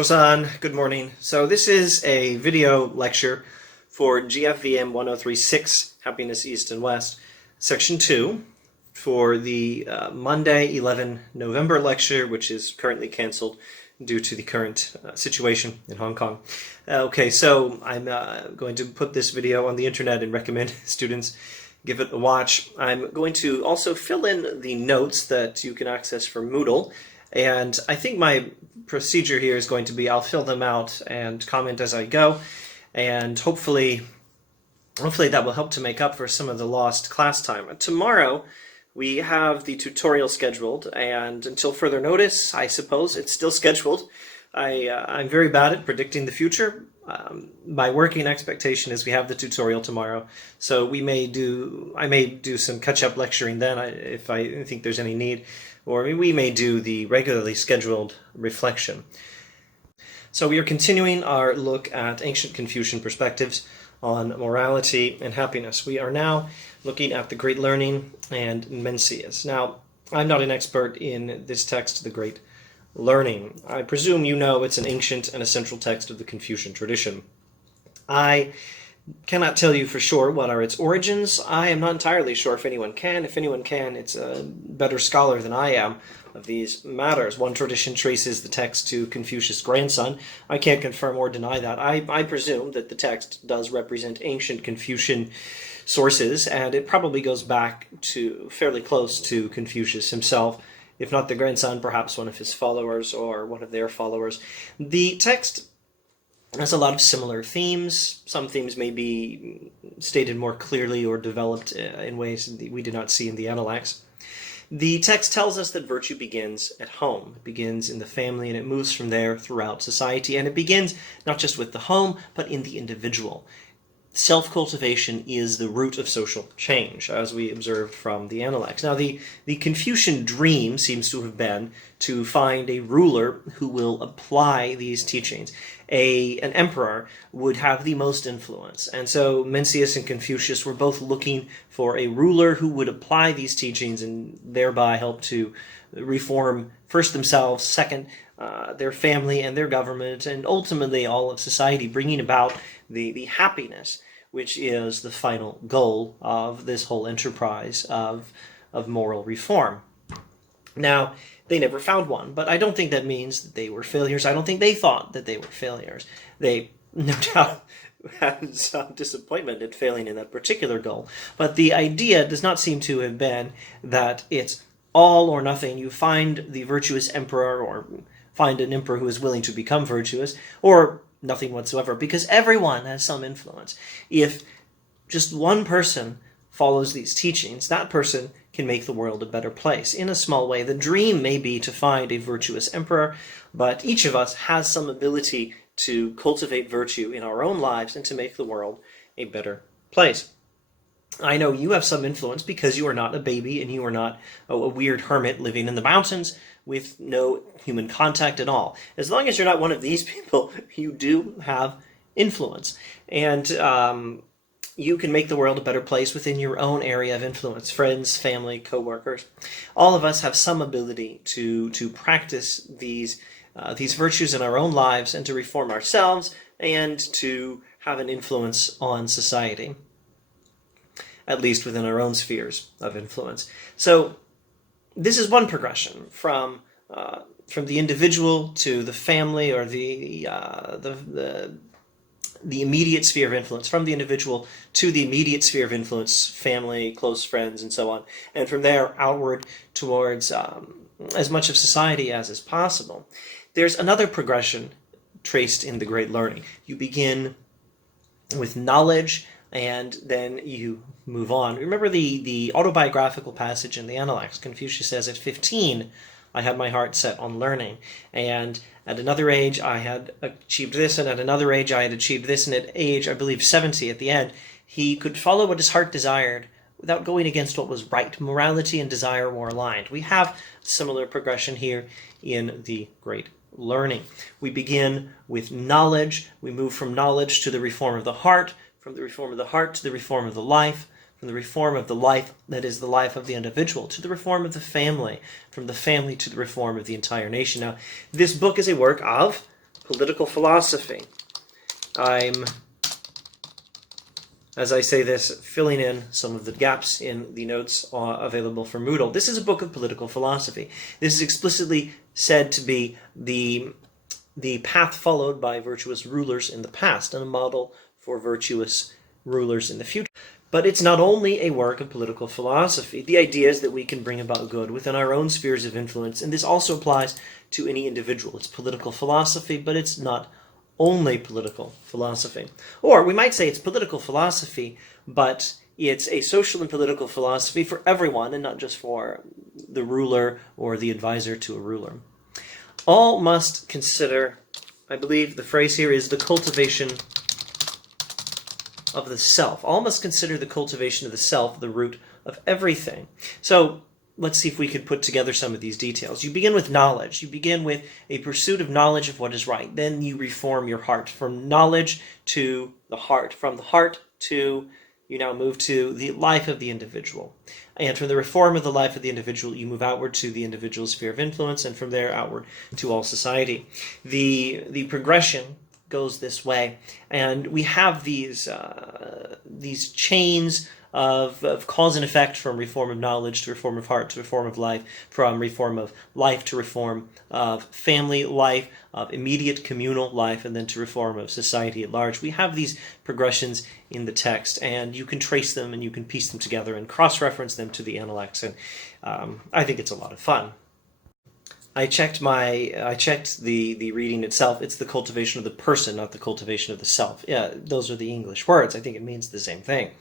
Josan, good morning. So this is a video lecture for GFVM 1036, Happiness East and West, Section 2, for the Monday 11 November lecture, which is currently canceled due to the current situation in Hong Kong. Okay, so I'm going to put this video on the internet and recommend students give it a watch. I'm going to also fill in the notes that you can access from Moodle. And I think my procedure here is going to be I'll fill them out and comment as I go, and hopefully that will help to make up for some of the lost class time. Tomorrow we have the tutorial scheduled, and until further notice, I suppose it's still scheduled. I'm very bad at predicting the future. My working expectation is we have the tutorial tomorrow, so I may do some catch-up lecturing then if I think there's any need, or we may do the regularly scheduled reflection. So we are continuing our look at ancient Confucian perspectives on morality and happiness. We are now looking at the Great Learning and Mencius. Now, I'm not an expert in this text, the Great Learning. I presume you know it's an ancient and essential text of the Confucian tradition. I cannot tell you for sure what are its origins. I am not entirely sure if anyone can. If anyone can, it's a better scholar than I am of these matters. One tradition traces the text to Confucius' grandson. I can't confirm or deny that. I presume that the text does represent ancient Confucian sources, and it probably goes back to fairly close to Confucius himself. If not the grandson, perhaps one of his followers or one of their followers. The text has a lot of similar themes. Some themes may be stated more clearly or developed in ways that we do not see in the Analects. The text tells us that virtue begins at home. It begins in the family, and it moves from there throughout society. And it begins not just with the home, but in the individual. Self-cultivation is the root of social change, as we observed from the Analects. Now, the Confucian dream seems to have been to find a ruler who will apply these teachings. An emperor would have the most influence. And so Mencius and Confucius were both looking for a ruler who would apply these teachings and thereby help to reform first themselves, second their family and their government, and ultimately all of society, bringing about the happiness, which is the final goal of this whole enterprise of moral reform. Now, they never found one, but I don't think that means that they were failures. I don't think they thought that they were failures. They, no doubt, had some disappointment at failing in that particular goal. But the idea does not seem to have been that it's all or nothing. You find the virtuous emperor, or find an emperor who is willing to become virtuous, or nothing whatsoever, because everyone has some influence. If just one person follows these teachings, that person can make the world a better place. In a small way, the dream may be to find a virtuous emperor, but each of us has some ability to cultivate virtue in our own lives and to make the world a better place. I know you have some influence because you are not a baby and you are not a weird hermit living in the mountains with no human contact at all. As long as you're not one of these people, you do have influence. And you can make the world a better place within your own area of influence. Friends, family, co-workers. All of us have some ability to practice these virtues in our own lives and to reform ourselves and to have an influence on society, at least within our own spheres of influence. So this is one progression from the individual to the family, or the immediate sphere of influence, from the individual to the immediate sphere of influence, family, close friends, and so on, and from there outward towards as much of society as is possible. There's another progression traced in the Great Learning. You begin with knowledge, and then you move on. Remember the autobiographical passage in the Analects. Confucius says, at 15, I had my heart set on learning, and at another age I had achieved this, and at another age I had achieved this, and at age, I believe, 70 at the end, he could follow what his heart desired without going against what was right. Morality and desire were aligned. We have similar progression here in the Great Learning. We begin with knowledge. We move from knowledge to the reform of the heart, from the reform of the heart to the reform of the life, from the reform of the life that is the life of the individual to the reform of the family, from the family to the reform of the entire nation. Now, this book is a work of political philosophy. I'm, as I say this, filling in some of the gaps in the notes available for Moodle. This is a book of political philosophy. This is explicitly said to be the path followed by virtuous rulers in the past and a model for virtuous rulers in the future. But it's not only a work of political philosophy. The idea is that we can bring about good within our own spheres of influence, and this also applies to any individual. It's political philosophy, but it's not only political philosophy. Or we might say it's political philosophy, but it's a social and political philosophy for everyone and not just for the ruler or the advisor to a ruler. All must consider, I believe the phrase here is the cultivation of the self. All must consider the cultivation of the self, the root of everything. So let's see if we could put together some of these details. You begin with knowledge. You begin with a pursuit of knowledge of what is right. Then you reform your heart. From knowledge to the heart. From the heart to, you now move to the life of the individual. And from the reform of the life of the individual, you move outward to the individual's sphere of influence, and from there outward to all society. The progression goes this way, and we have these chains of cause and effect, from reform of knowledge to reform of heart to reform of life, from reform of life to reform of family life, of immediate communal life, and then to reform of society at large. We have these progressions in the text, and you can trace them and you can piece them together and cross-reference them to the Analects, and I think it's a lot of fun. I checked the reading itself. It's the cultivation of the person, not the cultivation of the self. Yeah, those are the English words. I think it means the same thing.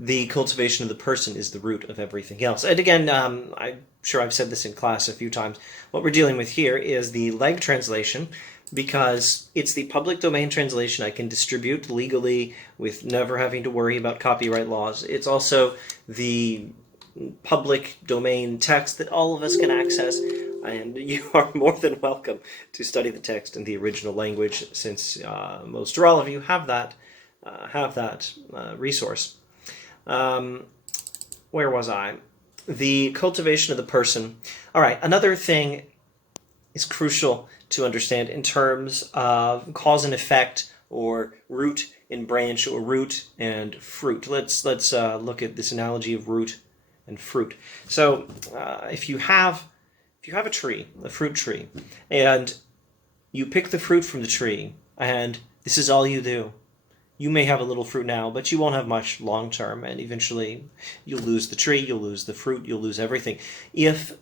The cultivation of the person is the root of everything else. And again, I'm sure I've said this in class a few times. What we're dealing with here is the Legg translation, because it's the public domain translation I can distribute legally with never having to worry about copyright laws. It's also the public domain text that all of us can access, and you are more than welcome to study the text in the original language, since most or all of you have that resource. Where was I? The cultivation of the person. All right, another thing is crucial to understand in terms of cause and effect, or root and branch, or root and fruit. Let's look at this analogy of root and fruit. So if you have a tree, a fruit tree, and you pick the fruit from the tree, and this is all you do, you may have a little fruit now, but you won't have much long term, and eventually you'll lose the tree, you'll lose the fruit, you'll lose everything. If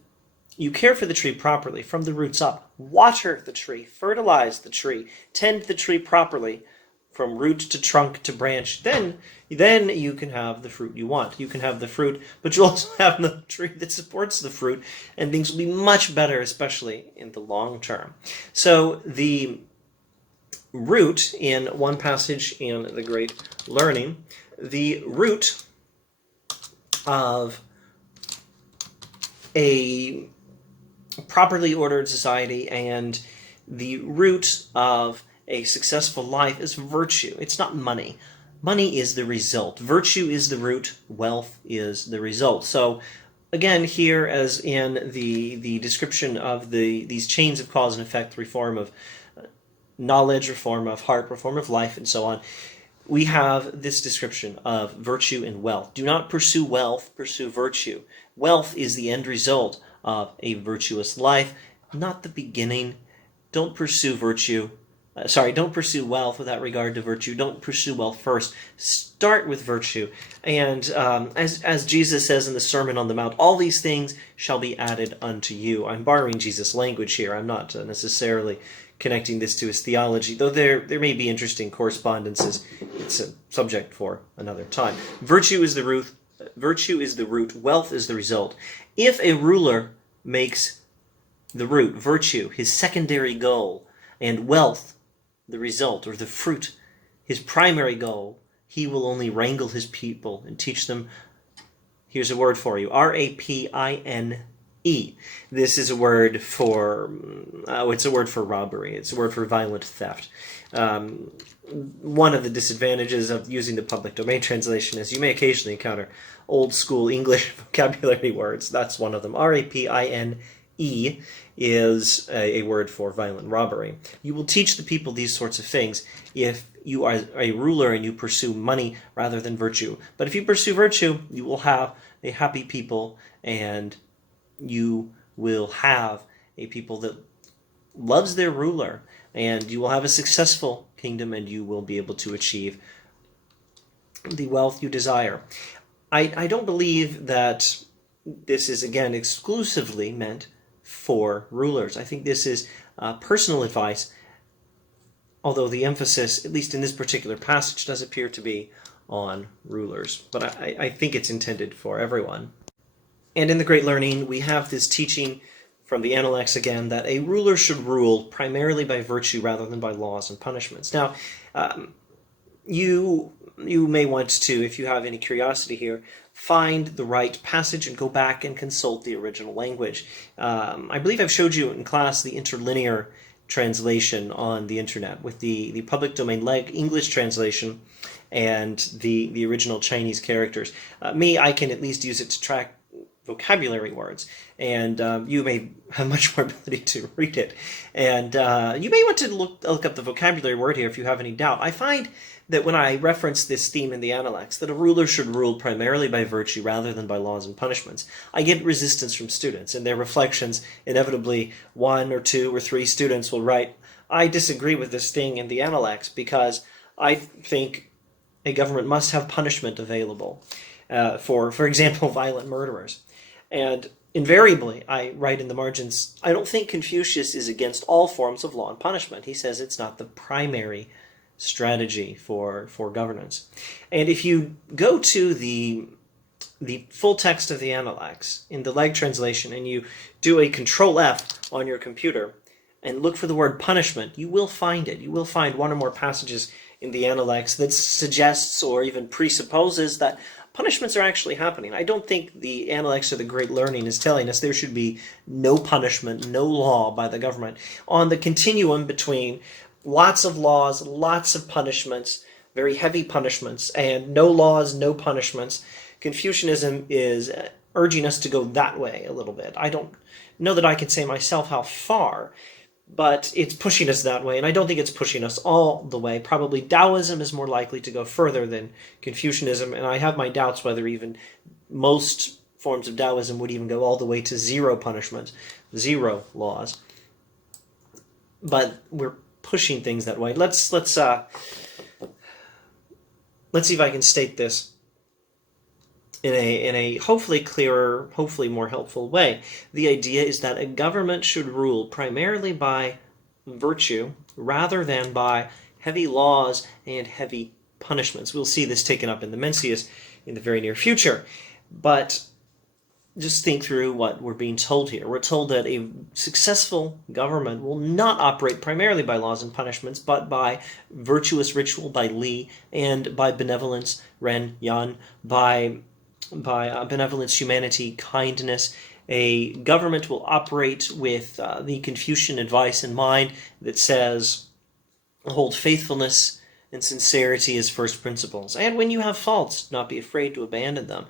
you care for the tree properly, from the roots up, water the tree, fertilize the tree, tend the tree properly, from root to trunk to branch, then you can have the fruit you want. You can have the fruit, but you also have the tree that supports the fruit, and things will be much better, especially in the long term. So the root, in one passage in the Great Learning, the root of a properly ordered society and the root of a successful life is virtue. It's not money. Money is the result. Virtue is the root. Wealth is the result. So again, here, as in the description of these chains of cause and effect, reform of knowledge, reform of heart, reform of life, and so on, we have this description of virtue and wealth. Do not pursue wealth, pursue virtue. Wealth is the end result of a virtuous life, not the beginning. Don't pursue virtue. Don't pursue wealth without regard to virtue. Don't pursue wealth first. Start with virtue. And as Jesus says in the Sermon on the Mount, all these things shall be added unto you. I'm borrowing Jesus' language here. I'm not necessarily connecting this to his theology, though there may be interesting correspondences. It's a subject for another time. Virtue is the root. Virtue is the root. Wealth is the result. If a ruler makes the root, virtue, his secondary goal, and wealth, the result, or the fruit, his primary goal, he will only wrangle his people and teach them. Here's a word for you: rapine. This is a word for it's a word for robbery. It's a word for violent theft. One of the disadvantages of using the public domain translation is you may occasionally encounter old school English vocabulary words. That's one of them. rapine. E is a word for violent robbery. You will teach the people these sorts of things if you are a ruler and you pursue money rather than virtue. But if you pursue virtue, you will have a happy people, and you will have a people that loves their ruler, and you will have a successful kingdom, and you will be able to achieve the wealth you desire. I don't believe that this is, again, exclusively meant for rulers. I think this is personal advice, although the emphasis, at least in this particular passage, does appear to be on rulers. But I think it's intended for everyone. And in the Great Learning, we have this teaching from the Analects again, that a ruler should rule primarily by virtue rather than by laws and punishments. Now, you may want to, if you have any curiosity here, find the right passage and go back and consult the original language. I believe I've showed you in class the interlinear translation on the internet with the public domain English translation and the original Chinese characters. I can at least use it to track vocabulary words, and you may have much more ability to read it. And you may want to look up the vocabulary word here if you have any doubt. I find that when I reference this theme in the Analects, that a ruler should rule primarily by virtue rather than by laws and punishments, I get resistance from students. In their reflections, inevitably 1 or 2 or 3 students will write, I disagree with this thing in the Analects because I think a government must have punishment available for example, violent murderers. And invariably, I write in the margins, I don't think Confucius is against all forms of law and punishment. He says it's not the primary strategy for governance. And if you go to the full text of the Analects in the Leg translation and you do a Control F on your computer and look for the word punishment, you will find it. You will find one or more passages in the Analects that suggests or even presupposes that punishments are actually happening. I don't think the Analects or the Great Learning is telling us there should be no punishment, no law by the government. On the continuum between lots of laws, lots of punishments, very heavy punishments, and no laws, no punishments, Confucianism is urging us to go that way a little bit. I don't know that I can say myself how far, but it's pushing us that way, and I don't think it's pushing us all the way. Probably Taoism is more likely to go further than Confucianism, and I have my doubts whether even most forms of Taoism would even go all the way to 0 punishment, 0 laws. But we're pushing things that way. Let's see if I can state this in a hopefully clearer, hopefully more helpful way. The idea is that a government should rule primarily by virtue rather than by heavy laws and heavy punishments. We'll see this taken up in the Mencius in the very near future. But just think through what we're being told here. We're told that a successful government will not operate primarily by laws and punishments, but by virtuous ritual, by Li, and by benevolence, Ren, Yan, by benevolence, humanity, kindness. A government will operate with the Confucian advice in mind that says, hold faithfulness and sincerity as first principles. And when you have faults, not be afraid to abandon them.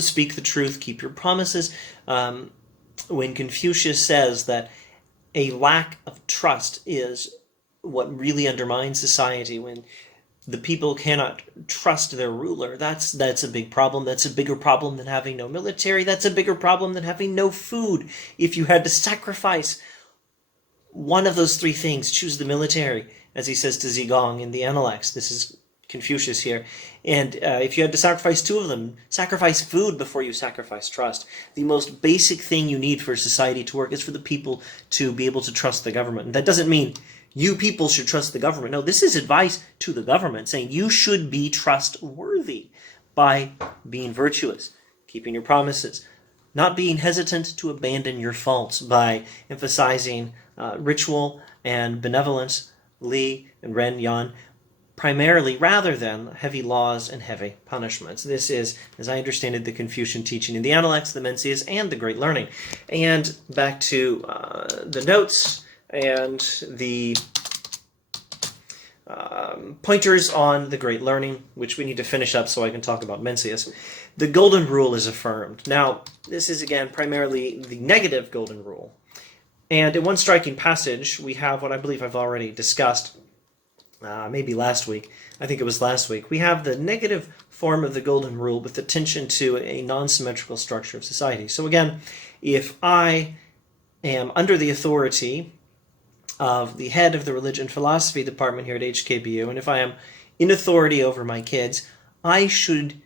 Speak the truth, keep your promises. When Confucius says that a lack of trust is what really undermines society, when the people cannot trust their ruler, that's a big problem. That's a bigger problem than having no military. That's a bigger problem than having no food. If you had to sacrifice one of those 3 things, choose the military, as he says to Zigong in the Analects. This is Confucius here. And if you had to sacrifice 2 of them, sacrifice food before you sacrifice trust. The most basic thing you need for society to work is for the people to be able to trust the government. And that doesn't mean you people should trust the government. No, this is advice to the government saying you should be trustworthy by being virtuous, keeping your promises, not being hesitant to abandon your faults by emphasizing ritual and benevolence, Li and Ren, Yan, primarily rather than heavy laws and heavy punishments. This is, as I understand it, the Confucian teaching in the Analects, the Mencius, and the Great Learning. And back to the notes and the pointers on the great learning, which we need to finish up so I can talk about Mencius. The golden rule is affirmed. Now, this is, again, primarily the negative golden rule. And in one striking passage, we have what I believe I've already discussed, maybe last week. I think it was last week. We have the negative form of the golden rule with attention to a non-symmetrical structure of society. So again, if I am under the authority of the head of the religion philosophy department here at HKBU, and if I am in authority over my kids, I should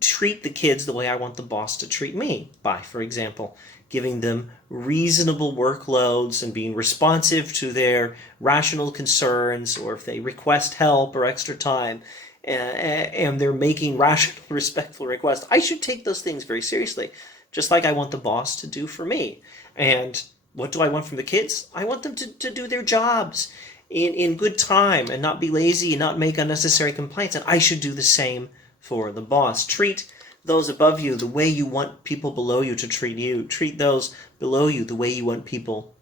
treat the kids the way I want the boss to treat me by, for example, giving them reasonable workloads and being responsive to their rational concerns, or if they request help or extra time and they're making rational, respectful requests, I should take those things very seriously, just like I want the boss to do for me. And what do I want from the kids? I want them to do their jobs in good time and not be lazy and not make unnecessary complaints. And I should do the same for the boss. Treat those above you the way you want people below you to treat you. Treat those below you the way you want people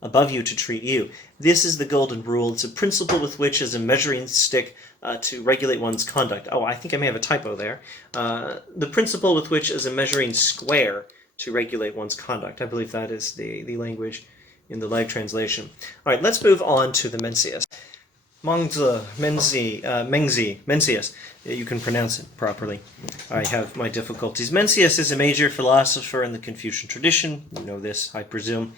above you to treat you. This is the golden rule. It's a principle with which as a measuring stick to regulate one's conduct. Oh, I think I may have a typo there. The principle with which as a measuring square to regulate one's conduct. I believe that is the language in the live translation. All right, let's move on to the Mencius. Mencius. You can pronounce it properly. I have my difficulties. Mencius is a major philosopher in the Confucian tradition. You know this, I presume.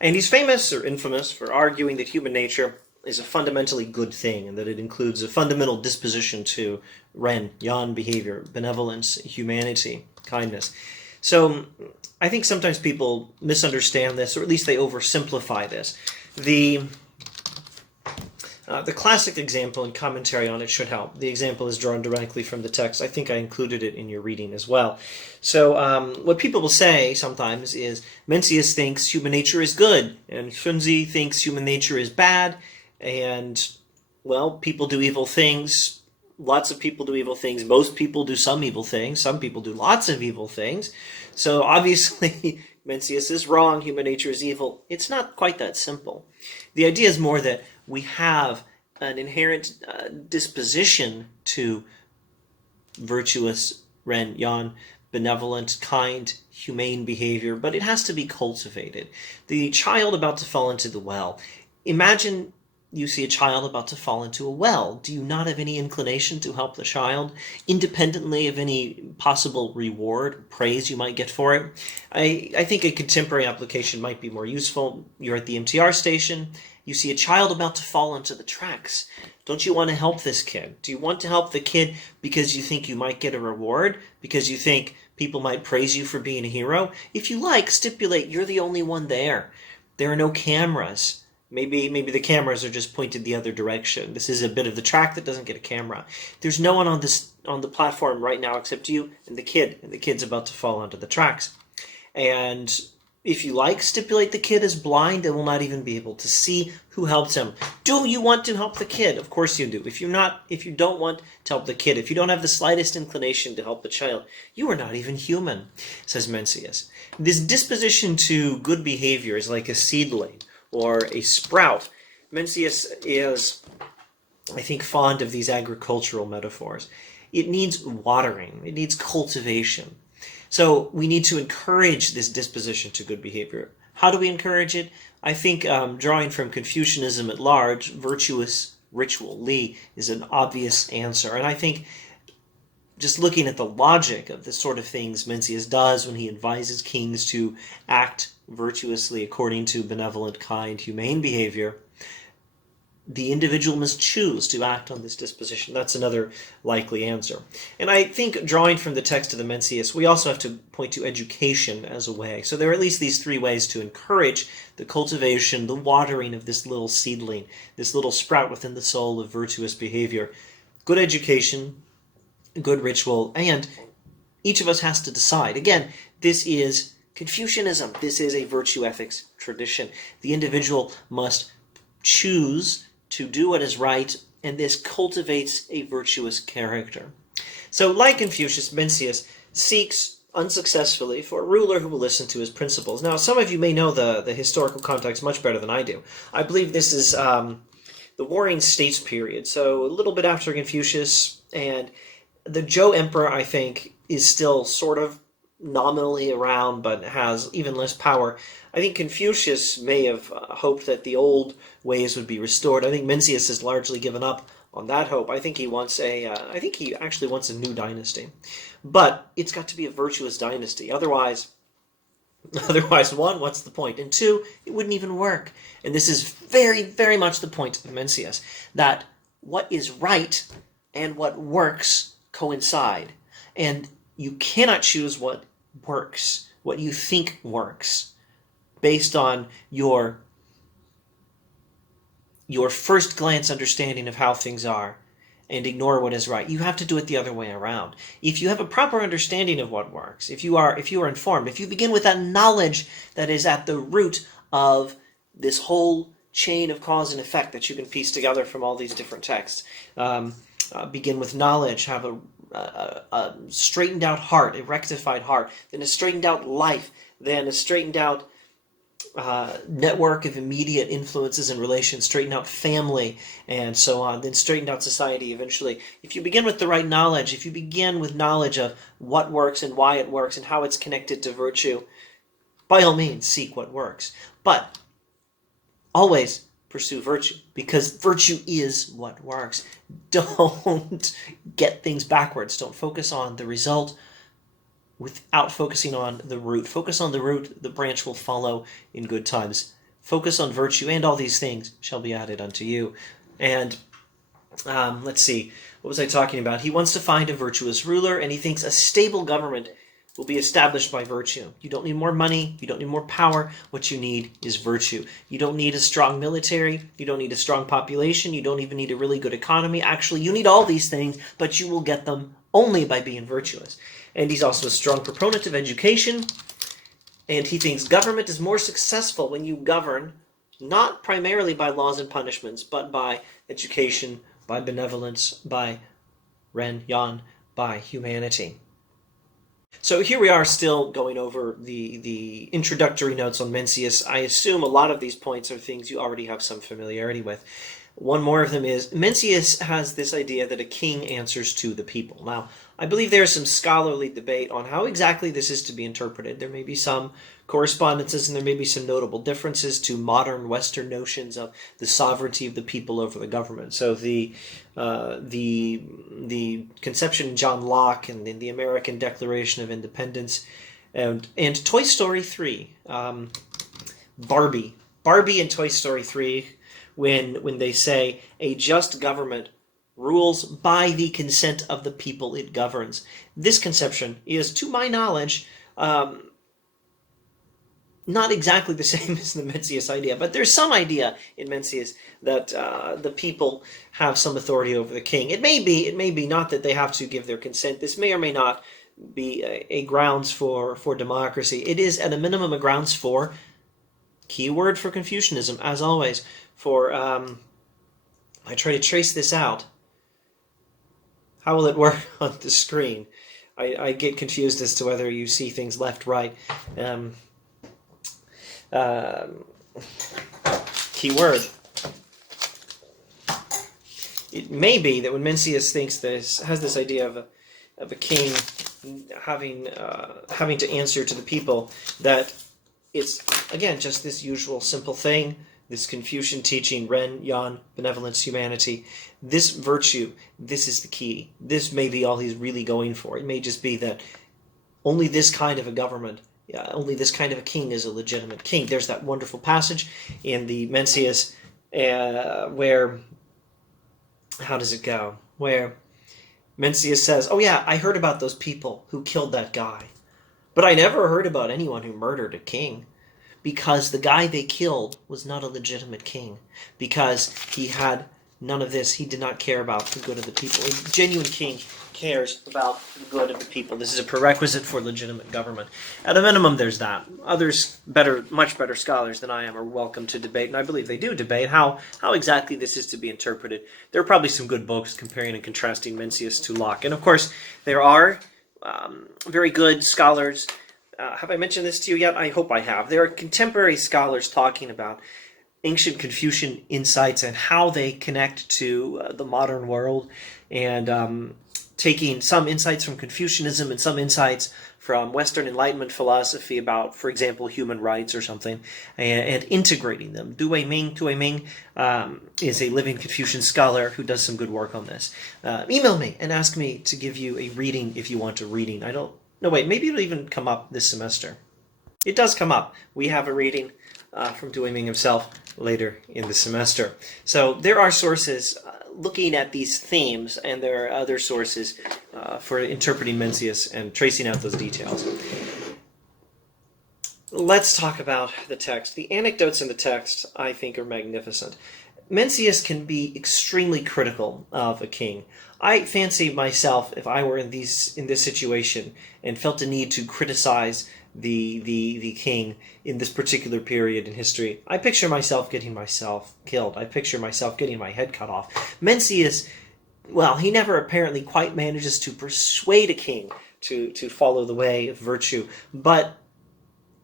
And he's famous or infamous for arguing that human nature is a fundamentally good thing, and that it includes a fundamental disposition to Ren, Yan behavior, benevolence, humanity, kindness. So I think sometimes people misunderstand this, or at least they oversimplify this. The classic example and commentary on it should help. The example is drawn directly from the text. I think I included it in your reading as well. So what people will say sometimes is Mencius thinks human nature is good, and Xunzi thinks human nature is bad, and, well, people do evil things. Lots of people do evil things. Most people do some evil things. Some people do lots of evil things. So obviously Mencius is wrong. Human nature is evil. It's not quite that simple. The idea is more that we have an inherent disposition to virtuous, Ren, Yan, benevolent, kind, humane behavior, but it has to be cultivated. The child about to fall into the well. Imagine you see a child about to fall into a well. Do you not have any inclination to help the child, independently of any possible reward, praise you might get for it? I think a contemporary application might be more useful. You're at the MTR station. You see a child about to fall onto the tracks. Don't you want to help this kid? Do you want to help the kid because you think you might get a reward? Because you think people might praise you for being a hero? If you like, stipulate you're the only one there. There are no cameras. Maybe the cameras are just pointed the other direction. This is a bit of the track that doesn't get a camera. There's no one on the platform right now except you and the kid, and the kid's about to fall onto the tracks. And if you like, stipulate the kid is blind and will not even be able to see who helps him. Do you want to help the kid? Of course you do. If you don't want to help the kid, if you don't have the slightest inclination to help the child, you are not even human, says Mencius. This disposition to good behavior is like a seedling or a sprout. Mencius is, I think, fond of these agricultural metaphors. It needs watering. It needs cultivation. So we need to encourage this disposition to good behavior. How do we encourage it? I think drawing from Confucianism at large, virtuous ritual, Li, is an obvious answer. And I think just looking at the logic of the sort of things Mencius does when he advises kings to act virtuously according to benevolent, kind, humane behavior, the individual must choose to act on this disposition. That's another likely answer. And I think drawing from the text of the Mencius, we also have to point to education as a way. So there are at least these three ways to encourage the cultivation, the watering of this little seedling, this little sprout within the soul of virtuous behavior. Good education, good ritual, and each of us has to decide. Again, this is Confucianism. This is a virtue ethics tradition. The individual must choose to do what is right, and this cultivates a virtuous character. So, like Confucius, Mencius seeks unsuccessfully for a ruler who will listen to his principles. Now, some of you may know the historical context much better than I do. I believe this is the Warring States period, so a little bit after Confucius, and the Zhou Emperor, I think, is still sort of nominally around, but has even less power. I think Confucius may have hoped that the old ways would be restored. I think Mencius has largely given up on that hope. I think he wants I think he actually wants a new dynasty, but it's got to be a virtuous dynasty. Otherwise, one, what's the point? And two, it wouldn't even work. And this is very, very much the point of Mencius, that what is right and what works coincide. And you cannot choose what works, what you think works, based on your first glance understanding of how things are, and ignore what is right. You have to do it the other way around. If you have a proper understanding of what works, if you are informed, if you begin with that knowledge that is at the root of this whole chain of cause and effect that you can piece together from all these different texts, begin with knowledge, have a straightened out heart, a rectified heart, then a straightened out life, then a straightened out network of immediate influences and relations, straighten out family, and so on, then straighten out society eventually. If you begin with the right knowledge, if you begin with knowledge of what works and why it works and how it's connected to virtue, by all means, seek what works. But always pursue virtue, because virtue is what works. Don't get things backwards. Don't focus on the result without focusing on the root. Focus on the root, the branch will follow in good times. Focus on virtue, and all these things shall be added unto you. And let's see, what was I talking about? He wants to find a virtuous ruler, and he thinks a stable government will be established by virtue. You don't need more money, you don't need more power, what you need is virtue. You don't need a strong military, you don't need a strong population, you don't even need a really good economy. Actually, you need all these things, but you will get them only by being virtuous. And he's also a strong proponent of education, and he thinks government is more successful when you govern not primarily by laws and punishments, but by education, by benevolence, by Ren, Yan, by humanity. So here we are still going over the introductory notes on Mencius. I assume a lot of these points are things you already have some familiarity with. One more of them is, Mencius has this idea that a king answers to the people. Now, I believe there is some scholarly debate on how exactly this is to be interpreted. There may be some correspondences and there may be some notable differences to modern Western notions of the sovereignty of the people over the government. So the conception in John Locke and in the American Declaration of Independence and Toy Story 3, Barbie and Toy Story 3, when they say a just government rules by the consent of the people it governs. This conception is, to my knowledge, not exactly the same as the Mencius idea, but there's some idea in Mencius that the people have some authority over the king. It may be not that they have to give their consent. This may or may not be a grounds for democracy. It is, at a minimum, a grounds for, key word for Confucianism, as always, for, I try to trace this out. How will it work on the screen? I get confused as to whether you see things left, right. Key word. It may be that when Mencius has this idea of a king having to answer to the people, that it's, again, just this usual simple thing, this Confucian teaching, Ren, Yan, benevolence, humanity. This virtue, this is the key. This may be all he's really going for. It may just be that only this kind of a government, only this kind of a king is a legitimate king. There's that wonderful passage in the Mencius where, how does it go? Where Mencius says, oh yeah, I heard about those people who killed that guy, but I never heard about anyone who murdered a king. Because the guy they killed was not a legitimate king. Because he had none of this. He did not care about the good of the people. A genuine king cares about the good of the people. This is a prerequisite for legitimate government. At a minimum, there's that. Others, much better scholars than I am, are welcome to debate, and I believe they do debate how exactly this is to be interpreted. There are probably some good books comparing and contrasting Mencius to Locke. And of course, there are very good scholars. Have I mentioned this to you yet? I hope I have. There are contemporary scholars talking about ancient Confucian insights and how they connect to the modern world, and taking some insights from Confucianism and some insights from Western Enlightenment philosophy about, for example, human rights or something, and integrating them. Du Ming is a living Confucian scholar who does some good work on this. Email me and ask me to give you a reading if you want a reading. No, wait, maybe it'll even come up this semester. It does come up. We have a reading from Du Ming himself later in the semester. So there are sources looking at these themes, and there are other sources for interpreting Mencius and tracing out those details. Let's talk about the text. The anecdotes in the text, I think, are magnificent. Mencius can be extremely critical of a king. I fancy myself, if I were in this situation and felt a need to criticize the king in this particular period in history, I picture myself getting myself killed. I picture myself getting my head cut off. Mencius, well, he never apparently quite manages to persuade a king to follow the way of virtue, but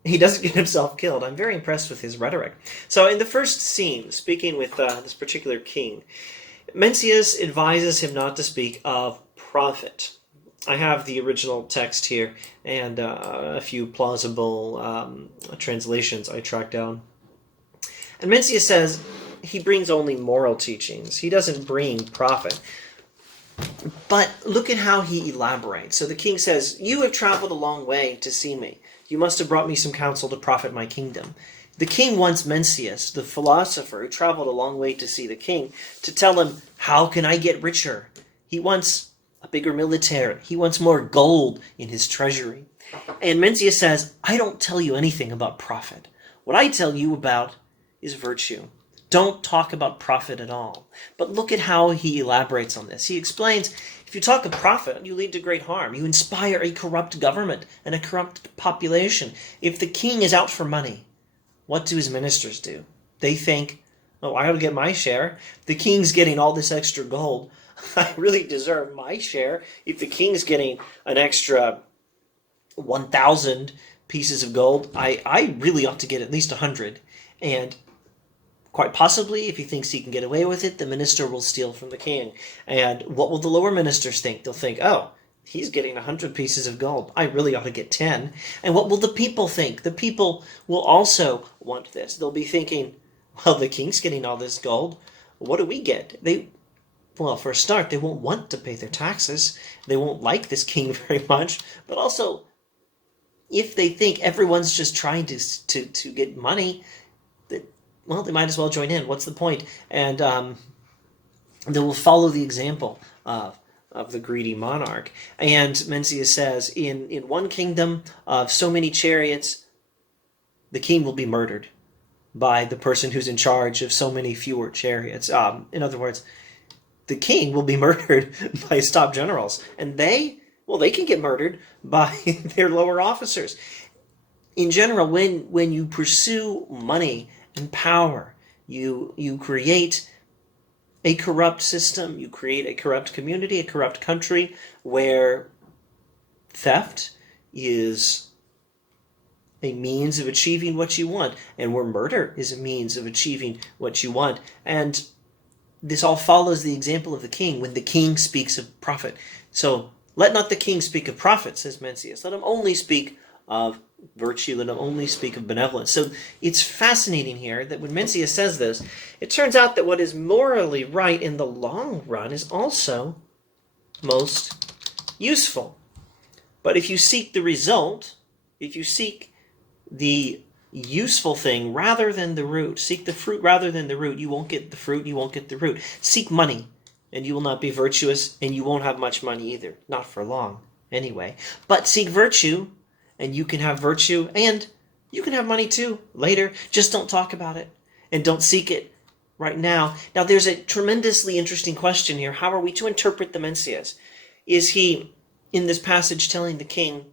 he doesn't get himself killed. I'm very impressed with his rhetoric. So in the first scene, speaking with this particular king, Mencius advises him not to speak of profit. I have the original text here and a few plausible translations I tracked down. And Mencius says he brings only moral teachings. He doesn't bring profit. But look at how he elaborates. So the king says, "You have traveled a long way to see me. You must have brought me some counsel to profit my kingdom." The king wants Mencius, the philosopher who traveled a long way to see the king, to tell him, how can I get richer? He wants a bigger military. He wants more gold in his treasury. And Mencius says, I don't tell you anything about profit. What I tell you about is virtue. Don't talk about profit at all. But look at how he elaborates on this. He explains, if you talk of profit, you lead to great harm. You inspire a corrupt government and a corrupt population. If the king is out for money, what do his ministers do? They think, oh, I ought to get my share. The king's getting all this extra gold. I really deserve my share. If the king's getting an extra 1,000 pieces of gold, I really ought to get at least 100. And quite possibly, if he thinks he can get away with it, the minister will steal from the king. And what will the lower ministers think? They'll think, oh, he's getting 100 pieces of gold. I really ought to get 10. And what will the people think? The people will also want this. They'll be thinking, well, the king's getting all this gold. What do we get? Well, for a start, they won't want to pay their taxes. They won't like this king very much. But also, if they think everyone's just trying to get money, well, they might as well join in. What's the point? And they will follow the example of the greedy monarch. And Mencius says, in one kingdom of so many chariots, the king will be murdered by the person who's in charge of so many fewer chariots. In other words, the king will be murdered by his top generals. And they can get murdered by their lower officers. In general, when you pursue money and power, you create a corrupt system, you create a corrupt community, a corrupt country where theft is a means of achieving what you want, and where murder is a means of achieving what you want. And this all follows the example of the king when the king speaks of profit. So let not the king speak of profit, says Mencius. Let him only speak of virtue. Let him only speak of benevolence. So it's fascinating here that when Mencius says this, it turns out that what is morally right in the long run is also most useful. But if you seek the result, if you seek the useful thing rather than the root, seek the fruit rather than the root, you won't get the fruit, you won't get the root. Seek money, and you will not be virtuous, and you won't have much money either. Not for long, anyway. But seek virtue, and you can have virtue, and you can have money too later. Just don't talk about it, and don't seek it right now. Now, there's a tremendously interesting question here. How are we to interpret the Mencius? Is he, in this passage, telling the king,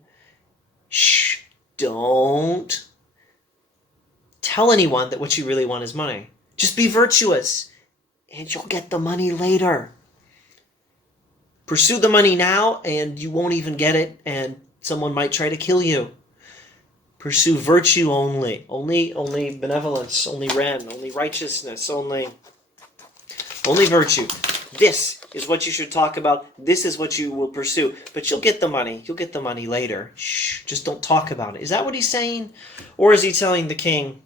shh, don't tell anyone that what you really want is money. Just be virtuous, and you'll get the money later. Pursue the money now, and you won't even get it, and someone might try to kill you. Pursue virtue only. Only benevolence, only ren, only righteousness, only virtue. This is what you should talk about. This is what you will pursue. But you'll get the money. You'll get the money later. Shh, just don't talk about it. Is that what he's saying? Or is he telling the king,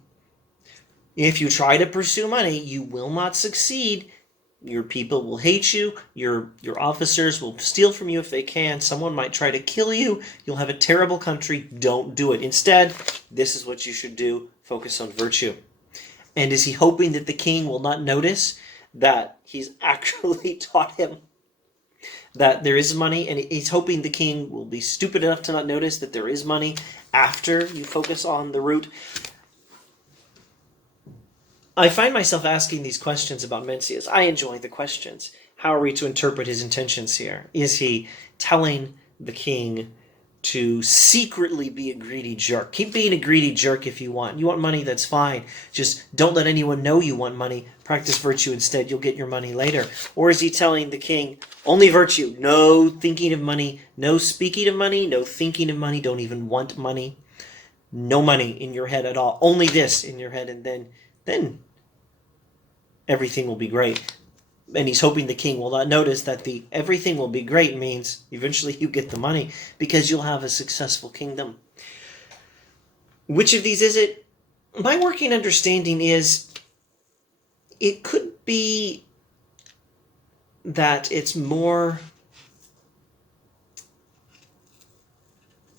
if you try to pursue money, you will not succeed. Your people will hate you. Your officers will steal from you if they can. Someone might try to kill you. You'll have a terrible country. Don't do it. Instead, this is what you should do. Focus on virtue. And is he hoping that the king will not notice that he's actually taught him that there is money, and he's hoping the king will be stupid enough to not notice that there is money after you focus on the root? I find myself asking these questions about Mencius. I enjoy the questions. How are we to interpret his intentions here? Is he telling the king to secretly be a greedy jerk? Keep being a greedy jerk if you want. You want money, that's fine. Just don't let anyone know you want money. Practice virtue instead. You'll get your money later. Or is he telling the king, only virtue, no thinking of money, no speaking of money, no thinking of money, don't even want money. No money in your head at all. Only this in your head, and then everything will be great. And he's hoping the king will not notice that the everything will be great means eventually you get the money because you'll have a successful kingdom. Which of these is it? My working understanding is it could be that it's more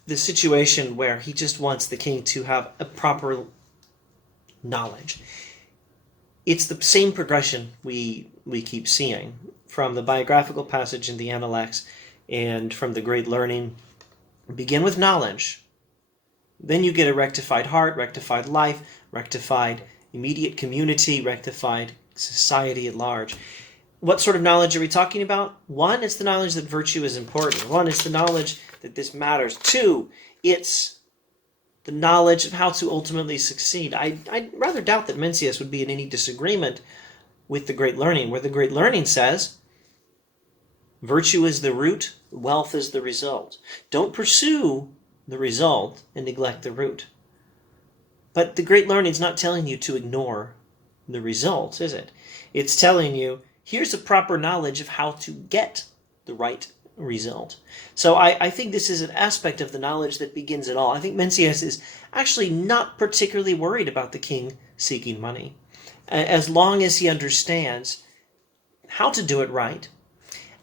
the situation where he just wants the king to have a proper knowledge. It's the same progression we keep seeing from the biographical passage in the Analects and from the Great Learning. Begin with knowledge. Then you get a rectified heart, rectified life, rectified immediate community, rectified society at large. What sort of knowledge are we talking about? One, it's the knowledge that virtue is important. One, it's the knowledge that this matters. Two, it's the knowledge of how to ultimately succeed. I rather doubt that Mencius would be in any disagreement with the Great Learning, where the Great Learning says, virtue is the root, wealth is the result. Don't pursue the result and neglect the root. But the Great Learning is not telling you to ignore the results, is it? It's telling you, here's a proper knowledge of how to get the right result. So I think this is an aspect of the knowledge that begins it all. I think Mencius is actually not particularly worried about the king seeking money, as long as he understands how to do it right.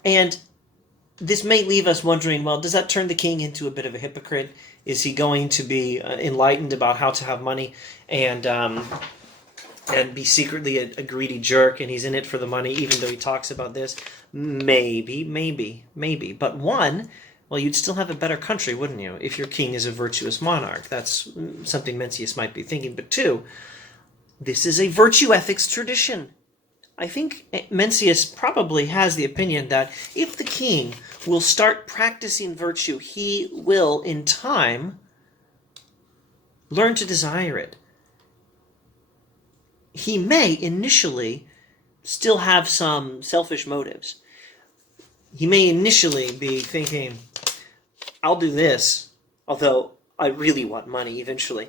And this may leave us wondering, well, does that turn the king into a bit of a hypocrite? Is he going to be enlightened about how to have money and be secretly a greedy jerk, and he's in it for the money, even though he talks about this? Maybe. But one, well, you'd still have a better country, wouldn't you, if your king is a virtuous monarch? That's something Mencius might be thinking. But two, this is a virtue ethics tradition. I think Mencius probably has the opinion that if the king will start practicing virtue, he will, in time, learn to desire it. He may initially still have some selfish motives. He may initially be thinking, I'll do this, although I really want money eventually.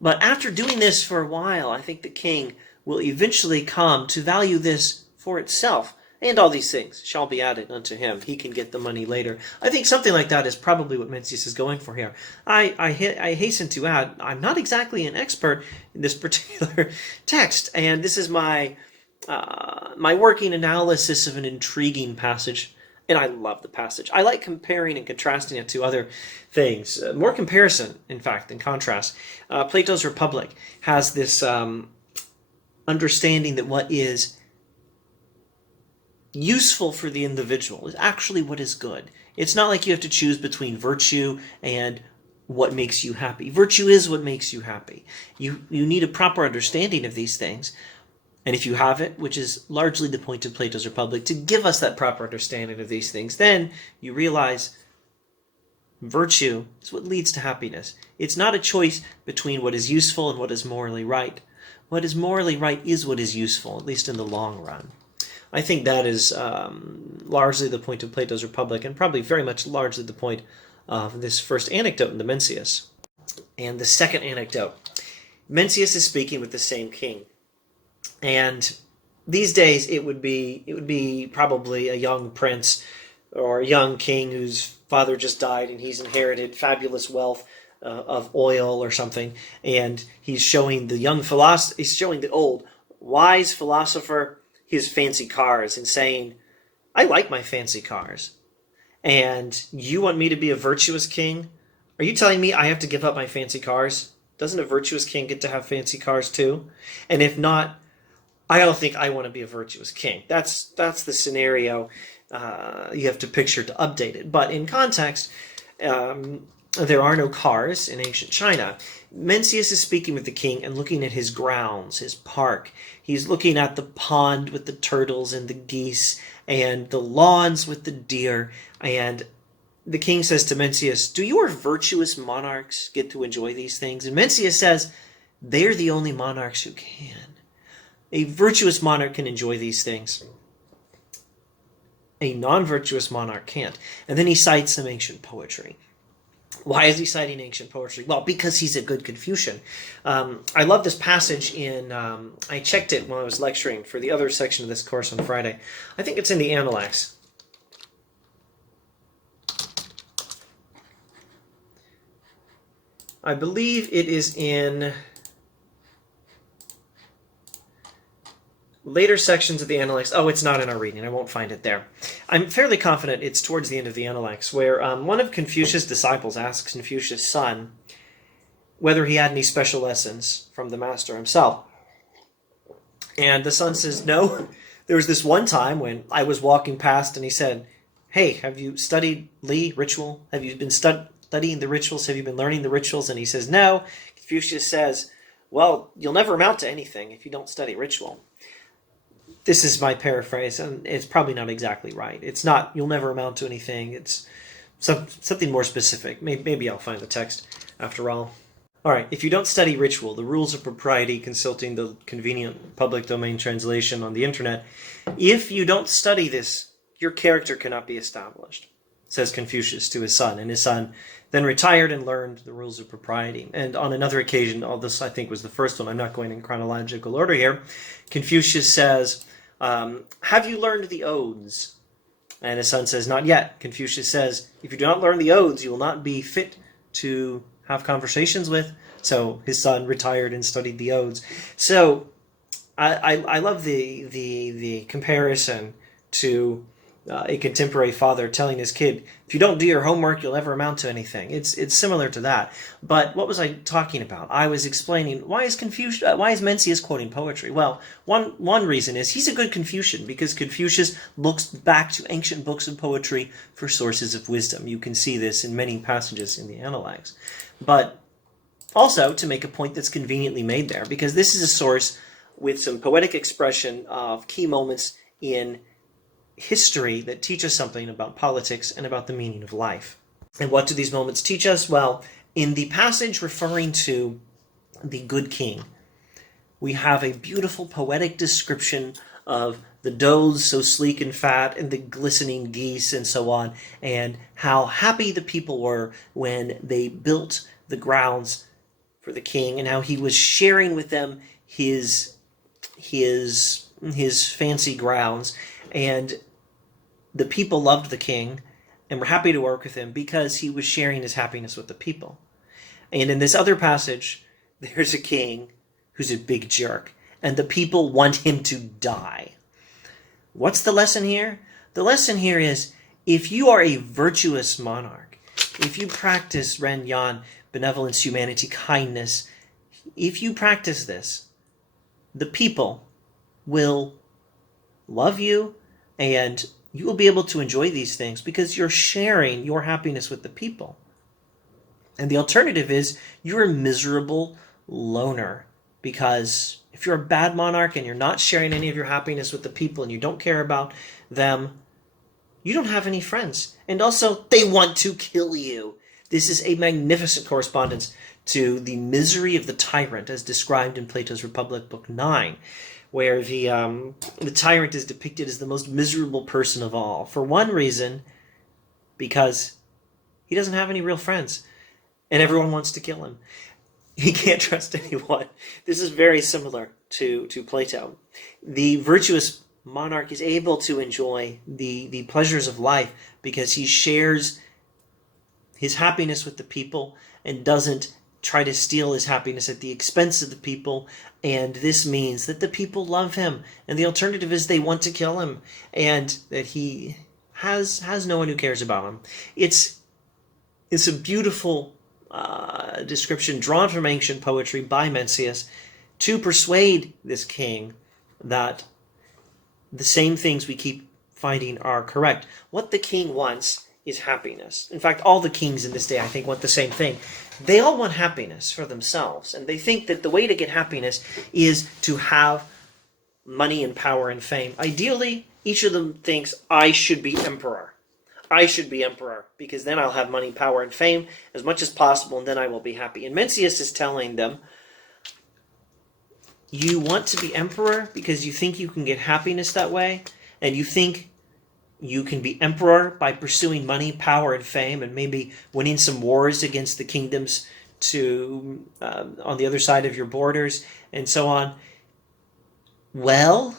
But after doing this for a while, I think the king will eventually come to value this for itself. And all these things shall be added unto him. He can get the money later. I think something like that is probably what Mencius is going for here. I hasten to add, I'm not exactly an expert in this particular text, and this is my working analysis of an intriguing passage, and I love the passage. I like comparing and contrasting it to other things. More comparison, in fact, than contrast. Plato's Republic has this understanding that what is useful for the individual is actually what is good. It's not like you have to choose between virtue and what makes you happy. Virtue is what makes you happy. You need a proper understanding of these things. And if you have it, which is largely the point of Plato's Republic, to give us that proper understanding of these things, then you realize virtue is what leads to happiness. It's not a choice between what is useful and what is morally right. What is morally right is what is useful, at least in the long run. I think that is largely the point of Plato's Republic, and probably very much largely the point of this first anecdote in the Mencius. And the second anecdote. Mencius is speaking with the same king. And these days it would be probably a young prince or a young king whose father just died and he's inherited fabulous wealth of oil or something, and he's showing the old wise philosopher his fancy cars and saying, I like my fancy cars. And you want me to be a virtuous king? Are you telling me I have to give up my fancy cars? Doesn't a virtuous king get to have fancy cars too? And if not, I don't think I want to be a virtuous king. That's the scenario you have to picture to update it. But in context, there are no cars in ancient China. Mencius is speaking with the king and looking at his grounds, his park. He's looking at the pond with the turtles and the geese and the lawns with the deer. And the king says to Mencius, do your virtuous monarchs get to enjoy these things? And Mencius says, they're the only monarchs who can. A virtuous monarch can enjoy these things. A non-virtuous monarch can't. And then he cites some ancient poetry. Why is he citing ancient poetry? Well, because he's a good Confucian. I love this passage in, I checked it when I was lecturing for the other section of this course on Friday. I think it's in the Analects. I believe it is in later sections of the Analects. Oh, it's not in our reading. I won't find it there. I'm fairly confident it's towards the end of the Analects, where one of Confucius' disciples asks Confucius' son whether he had any special lessons from the master himself. And the son says, no. There was this one time when I was walking past and he said, hey, have you studied Li ritual? Have you been studying the rituals? Have you been learning the rituals? And he says, no. Confucius says, well, you'll never amount to anything if you don't study ritual. This is my paraphrase, and it's probably not exactly right. It's not, you'll never amount to anything. It's something more specific. Maybe I'll find the text after all. All right, if you don't study ritual, the rules of propriety, consulting the convenient public domain translation on the internet, if you don't study this, your character cannot be established, says Confucius to his son. And his son then retired and learned the rules of propriety. And on another occasion, all this I think was the first one, I'm not going in chronological order here, Confucius says, have you learned the odes? And his son says, not yet. Confucius says, if you do not learn the odes, you will not be fit to have conversations with. So his son retired and studied the odes. So I love the comparison to a contemporary father telling his kid, if you don't do your homework, you'll never amount to anything. It's similar to that. But what was I talking about? I was explaining, why is Mencius quoting poetry? Well, one reason is he's a good Confucian, because Confucius looks back to ancient books of poetry for sources of wisdom. You can see this in many passages in the Analects. But also to make a point that's conveniently made there, because this is a source with some poetic expression of key moments in history that teach us something about politics and about the meaning of life. And what do these moments teach us? Well, in the passage referring to the good king, we have a beautiful poetic description of the does so sleek and fat and the glistening geese and so on, and how happy the people were when they built the grounds for the king, and how he was sharing with them his fancy grounds. And the people loved the king and were happy to work with him because he was sharing his happiness with the people. And in this other passage, there's a king who's a big jerk, and the people want him to die. What's the lesson here? The lesson here is, if you are a virtuous monarch, if you practice Ren Yan, benevolence, humanity, kindness, if you practice this, the people will love you, and you will be able to enjoy these things because you're sharing your happiness with the people. And the alternative is you're a miserable loner, because if you're a bad monarch and you're not sharing any of your happiness with the people and you don't care about them, you don't have any friends. And also, they want to kill you. This is a magnificent correspondence to the misery of the tyrant as described in Plato's Republic, Book 9, where the tyrant is depicted as the most miserable person of all. For one reason, because he doesn't have any real friends. and everyone wants to kill him. He can't trust anyone. This is very similar to Plato. The virtuous monarch is able to enjoy the pleasures of life because he shares his happiness with the people and doesn't try to steal his happiness at the expense of the people. And this means that the people love him, and the alternative is they want to kill him, and that he has no one who cares about him. It's a beautiful description drawn from ancient poetry by Mencius to persuade this king that the same things we keep finding are correct. What the king wants is happiness. In fact, all the kings in this day, I think, want the same thing. They all want happiness for themselves, and they think that the way to get happiness is to have money and power and fame. Ideally, each of them thinks, I should be emperor. I should be emperor, because then I'll have money, power, and fame as much as possible, and then I will be happy. And Mencius is telling them, you want to be emperor because you think you can get happiness that way, and you think you can be emperor by pursuing money, power, and fame, and maybe winning some wars against the kingdoms on the other side of your borders, and so on. Well,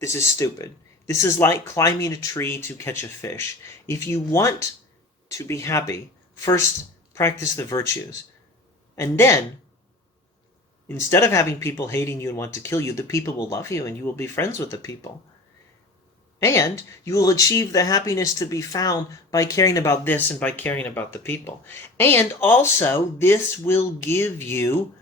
this is stupid. This is like climbing a tree to catch a fish. If you want to be happy, first practice the virtues. And then, instead of having people hating you and want to kill you, the people will love you and you will be friends with the people. And you will achieve the happiness to be found by caring about this and by caring about the people. And also, this will give you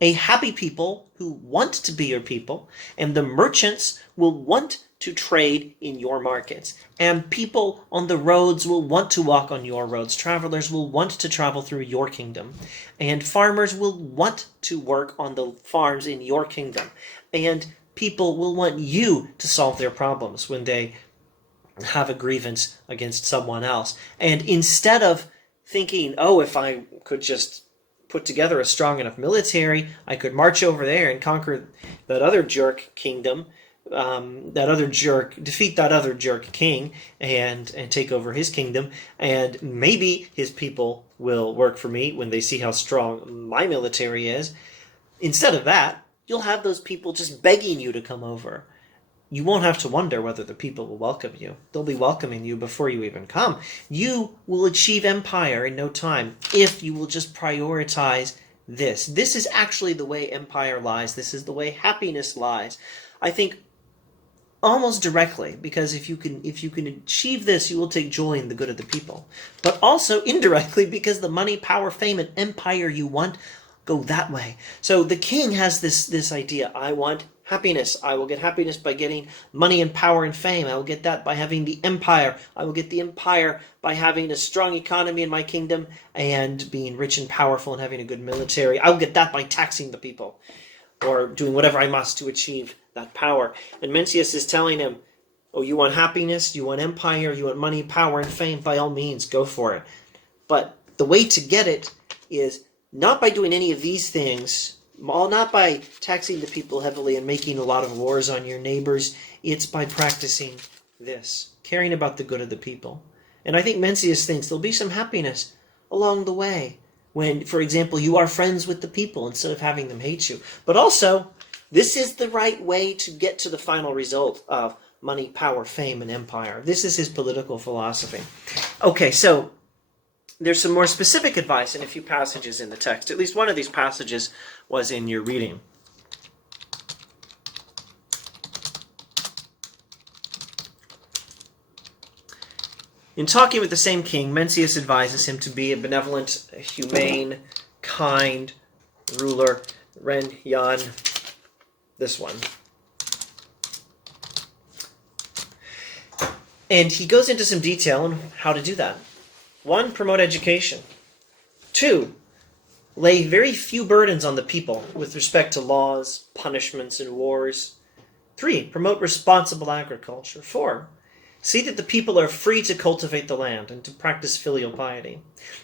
a happy people who want to be your people, and the merchants will want to trade in your markets, and people on the roads will want to walk on your roads. Travelers will want to travel through your kingdom, and farmers will want to work on the farms in your kingdom, and people will want you to solve their problems when they have a grievance against someone else. And instead of thinking, oh, if I could just put together a strong enough military, I could march over there and conquer that other jerk kingdom, defeat that other jerk king and take over his kingdom, and maybe his people will work for me when they see how strong my military is. Instead of that, you'll have those people just begging you to come over. You won't have to wonder whether the people will welcome you. They'll be welcoming you before you even come. You will achieve empire in no time if you will just prioritize this. This is actually the way empire lies. This is the way happiness lies. I think almost directly, because if you can achieve this, you will take joy in the good of the people. But also indirectly, because the money, power, fame, and empire you want go that way. So the king has this idea. I want happiness. I will get happiness by getting money and power and fame. I will get that by having the empire. I will get the empire by having a strong economy in my kingdom and being rich and powerful and having a good military. I will get that by taxing the people or doing whatever I must to achieve that power. And Mencius is telling him, oh, you want happiness, you want empire, you want money, power, and fame, by all means, go for it. But the way to get it is not by doing any of these things, not by taxing the people heavily and making a lot of wars on your neighbors. It's by practicing this, caring about the good of the people. And I think Mencius thinks there'll be some happiness along the way when, for example, you are friends with the people instead of having them hate you. But also, this is the right way to get to the final result of money, power, fame, and empire. This is his political philosophy. Okay, so there's some more specific advice in a few passages in the text. At least one of these passages was in your reading. In talking with the same king, Mencius advises him to be a benevolent, humane, kind ruler. Ren Yan, this one. And he goes into some detail on how to do that. 1, promote education. 2, lay very few burdens on the people with respect to laws, punishments, and wars. 3, promote responsible agriculture. 4, see that the people are free to cultivate the land and to practice filial piety.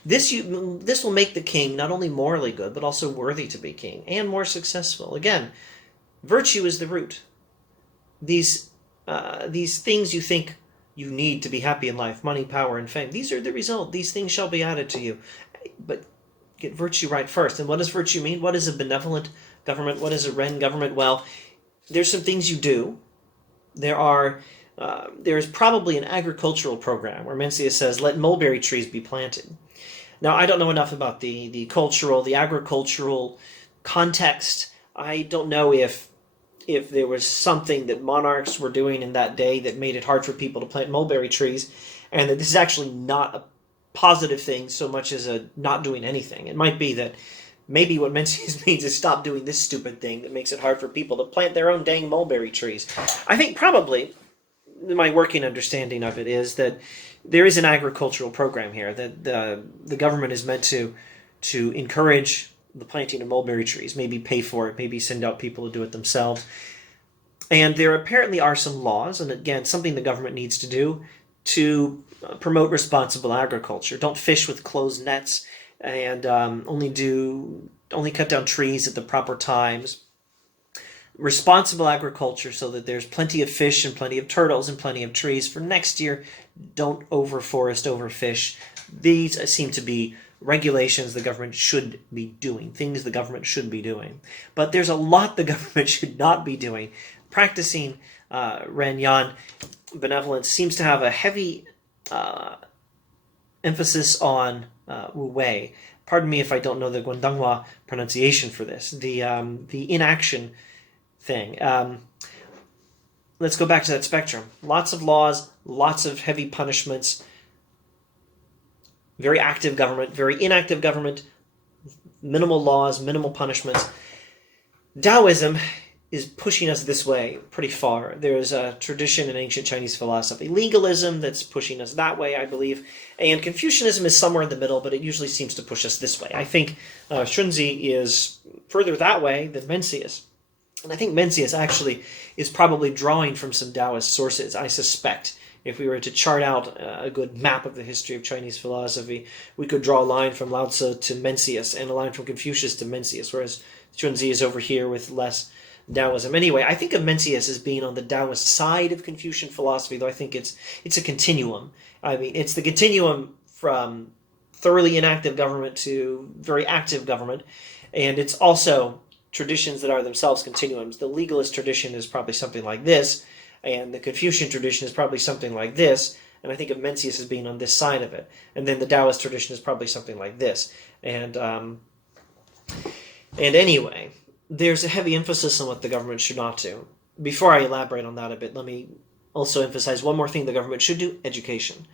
This will make the king not only morally good, but also worthy to be king and more successful. Again, virtue is the root. These things you think you need to be happy in life, money, power, and fame, these are the result. These things shall be added to you. But get virtue right first. And what does virtue mean? What is a benevolent government? What is a Ren government? Well, there's some things you do. There is probably an agricultural program where Mencius says, let mulberry trees be planted. Now, I don't know enough about the cultural, the agricultural context. I don't know if there was something that monarchs were doing in that day that made it hard for people to plant mulberry trees, and that this is actually not a positive thing so much as a not doing anything. It might be that maybe what Mencius means is stop doing this stupid thing that makes it hard for people to plant their own dang mulberry trees. I think probably my working understanding of it is that there is an agricultural program here, that the government is meant to encourage the planting of mulberry trees, maybe pay for it, maybe send out people to do it themselves. And there apparently are some laws, and again, something the government needs to do to promote responsible agriculture. Don't fish with closed nets, and only cut down trees at the proper times. Responsible agriculture so that there's plenty of fish and plenty of turtles and plenty of trees for next year. Don't overforest, overfish. These seem to be regulations the government should be doing, things the government should be doing. But there's a lot the government should not be doing. Practicing Ren Yan benevolence seems to have a heavy emphasis on Wu Wei. Pardon me if I don't know the Guangdonghua pronunciation for this. The inaction thing. Let's go back to that spectrum. Lots of laws, lots of heavy punishments, very active government, very inactive government, minimal laws, minimal punishments. Taoism is pushing us this way pretty far. There's a tradition in ancient Chinese philosophy, legalism, that's pushing us that way, I believe. And Confucianism is somewhere in the middle, but it usually seems to push us this way. I think Shunzi is further that way than Mencius. And I think Mencius actually is probably drawing from some Taoist sources, I suspect. If we were to chart out a good map of the history of Chinese philosophy, we could draw a line from Lao Tzu to Mencius and a line from Confucius to Mencius, whereas Shunzi is over here with less Taoism. Anyway, I think of Mencius as being on the Taoist side of Confucian philosophy, though I think it's a continuum. I mean, it's the continuum from thoroughly inactive government to very active government, and it's also traditions that are themselves continuums. The legalist tradition is probably something like this, and the Confucian tradition is probably something like this, and I think of Mencius as being on this side of it. And then the Taoist tradition is probably something like this. And anyway, there's a heavy emphasis on what the government should not do. Before I elaborate on that a bit, let me also emphasize one more thing the government should do: education.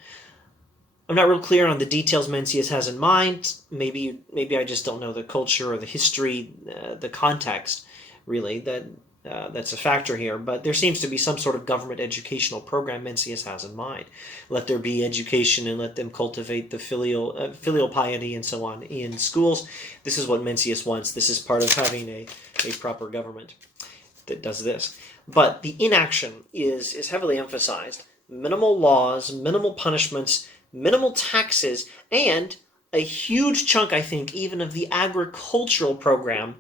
I'm not real clear on the details Mencius has in mind. Maybe I just don't know the culture or the history, the context, really, that's a factor here. But there seems to be some sort of government educational program Mencius has in mind. Let there be education and let them cultivate the filial piety and so on in schools. This is what Mencius wants. This is part of having a proper government that does this. But the inaction is heavily emphasized. Minimal laws, minimal punishments, minimal taxes, and a huge chunk, I think, even of the agricultural program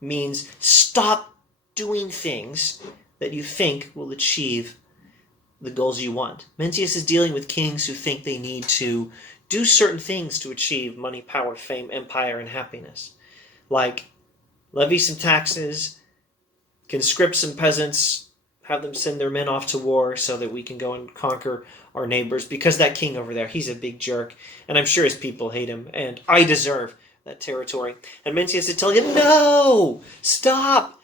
means stop doing things that you think will achieve the goals you want. Mencius is dealing with kings who think they need to do certain things to achieve money, power, fame, empire, and happiness. Like levy some taxes, conscript some peasants, have them send their men off to war so that we can go and conquer our neighbors, because that king over there, he's a big jerk, and I'm sure his people hate him, and I deserve that territory. And Mencius is telling him, no, stop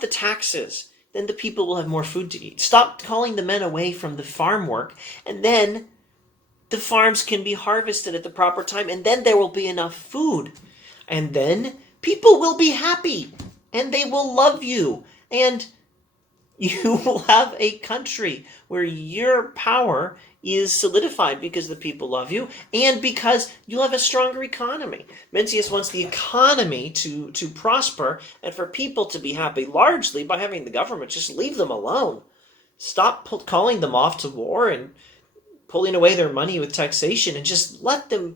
the taxes. Then the people will have more food to eat. Stop calling the men away from the farm work, and then the farms can be harvested at the proper time, and then there will be enough food. And then people will be happy, and they will love you, and you will have a country where your power is solidified because the people love you and because you'll have a stronger economy. Mencius wants the economy to prosper and for people to be happy, largely by having the government just leave them alone. Stop calling them off to war and pulling away their money with taxation, and just let them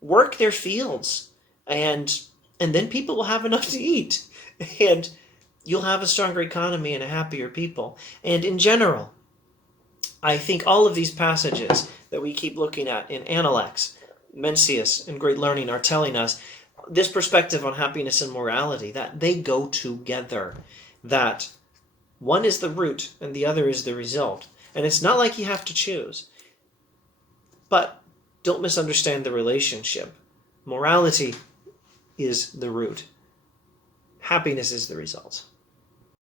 work their fields. And then people will have enough to eat. And you'll have a stronger economy and a happier people. And in general, I think all of these passages that we keep looking at in Analects, Mencius, and Great Learning are telling us this perspective on happiness and morality, that they go together, that one is the root and the other is the result. And it's not like you have to choose. But don't misunderstand the relationship. Morality is the root. Happiness is the result.